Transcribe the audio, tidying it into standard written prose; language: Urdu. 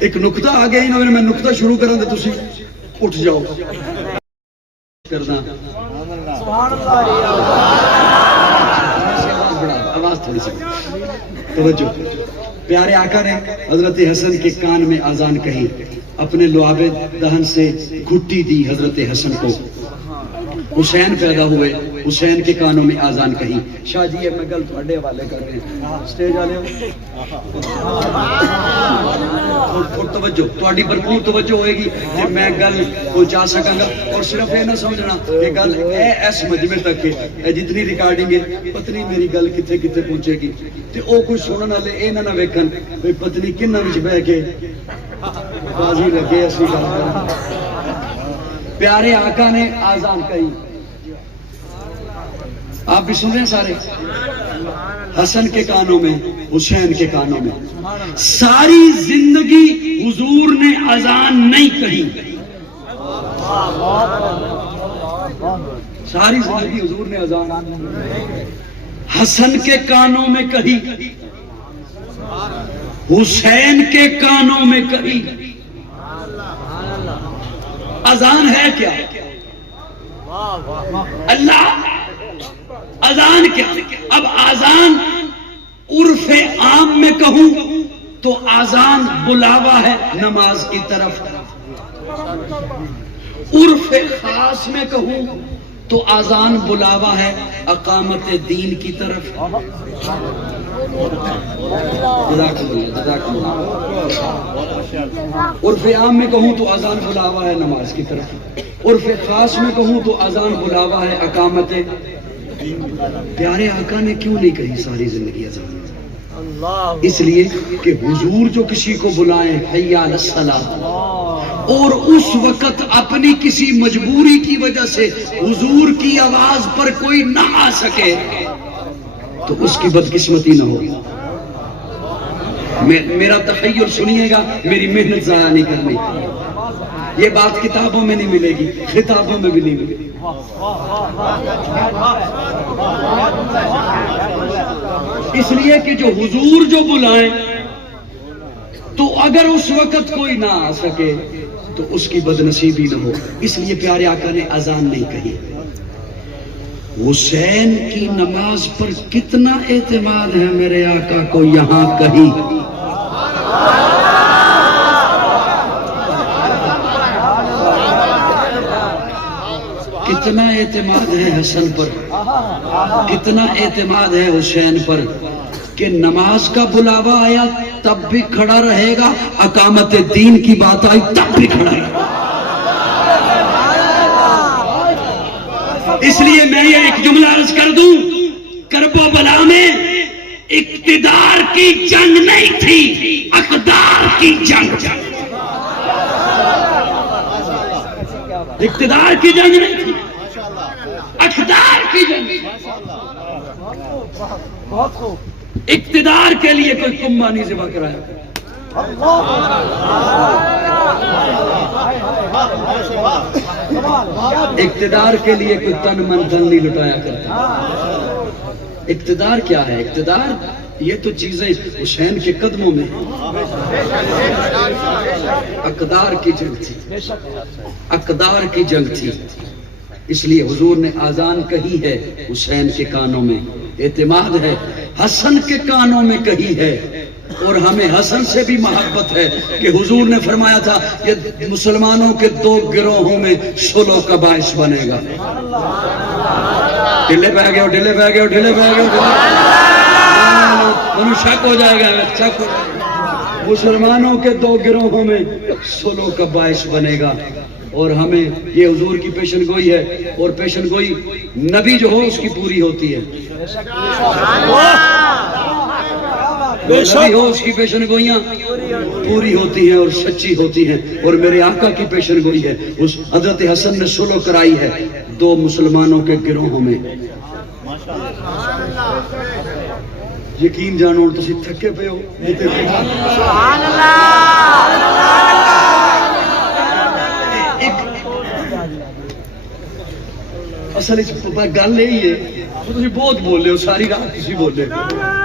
ایک نقطہ آ گیا انہوں نے میں نقطہ شروع کروں تو تسی اٹھ جاؤ کرنا آواز تھوڑی سی توجہ پیارے آقا نے حضرت حسن کے کان میں اذان کہی اپنے لعاب دہن سے گھٹی دی حضرت حسن کو حسین پیدا ہوئے حسین کے کانوں میں اذان کہی شاہ جی میں گل تھوڑے حوالے کر رہے ہیں سٹیج والے اور توجہ تھوڑی بھرپور توجہ ہوئے گی کہ میں گل پہنچا سکاں گا اور صرف یہ نہ سمجھنا کہ گل ایس مجمع تک ہے جتنی ریکارڈنگ ہے پتنی میری گل کتنے کتنے پہنچے گی تے او کوئی سنن والے اے نہ ویکھن بھئی پتنی کناں وچ بیٹھ کے بازی لگے اسی گل کرن پیارے آقا نے آزان کہی آپ بھی سن رہے ہیں سارے حسن کے کانوں میں حسین کے کانوں میں ساری زندگی حضور نے اذان نہیں کہی ساری زندگی حضور نے اذان حسن کے کانوں میں کہی حسین کے کانوں میں کہی اذان ہے کیا اللہ اذان کیا اب اذان عرف عام میں کہوں تو اذان بلاوا ہے نماز کی طرف عرف خاص میں کہوں تو اذان بلاوا ہے اقامت دین کی طرف عرف عام میں کہوں تو اذان بلاوا ہے نماز کی طرف عرف خاص میں کہوں تو اذان بلاوا ہے اقامت پیارے آقا نے کیوں نہیں کہی ساری زندگی اذان اس لیے کہ حضور جو کسی کو بلائیں حی علی الصلاۃ اور اس وقت اپنی کسی مجبوری کی وجہ سے حضور کی آواز پر کوئی نہ آ سکے تو اس کی بدقسمتی نہ ہو میرا تخیل سنیے گا میری محنت ضائع نہیں کرنی یہ بات کتابوں میں نہیں ملے گی خطابوں میں بھی نہیں ملے گی اس لیے کہ جو حضور جو بلائیں تو اگر اس وقت کوئی نہ آ سکے تو اس کی بدنصیبی نہ ہو اس لیے پیارے آقا نے اذان نہیں کہی حسین کی نماز پر کتنا اعتماد ہے میرے آقا کو یہاں کہیں کتنا اعتماد ہے حسن پر کتنا اعتماد ہے حسین پر کہ نماز کا بلاوا آیا تب بھی کھڑا رہے گا اقامت دین کی بات آئی تب بھی کھڑا رہے گا اس لیے میں یہ ایک جملہ عرض کر دوں کرب و بلا میں اقتدار کی جنگ نہیں تھی اقدار کی جنگ اقتدار کی جنگ نہیں تھی اقدار کی جنگ اقتدار کے لیے کوئی کنبہ نہیں ذبح کرایا اقتدار کے لیے کوئی تن من دھن نہیں لٹایا کرتا اقتدار کیا ہے اقتدار یہ تو چیزیں حسین کے قدموں میں اقدار کی جنگ تھی اقدار کی جنگ تھی اس لیے حضور نے آذان کہی ہے حسین کے کانوں میں اعتماد ہے حسن کے کانوں میں کہی ہے اور ہمیں حسن سے بھی محبت ہے کہ حضور نے فرمایا تھا یہ مسلمانوں کے دو گروہوں میں صلح کا باعث بنے گا ڈھلے بہ گئے ڈھلے بہ گئے ڈھلے بہ گئے انہوں شک ہو جائے گا شک مسلمانوں کے دو گروہوں میں صلح کا باعث بنے گا اور ہمیں یہ حضور کی پیشن گوئی ہے اور پیشن گوئی نبی جو ہو اس کی پوری ہوتی ہے نبی ہو اس کی پیشن گوئیاں پوری ہوتی ہیں اور سچی ہوتی ہیں اور میرے آقا کی پیشن گوئی ہے اس حضرت حسن نے صلح کرائی ہے دو مسلمانوں کے گروہوں میں یقین جانو تسی تھکے پہ ہو سبحان اللہ اصل گل یہی ہے تسی بہت بول رہے ہو ساری رات تسی بول رہے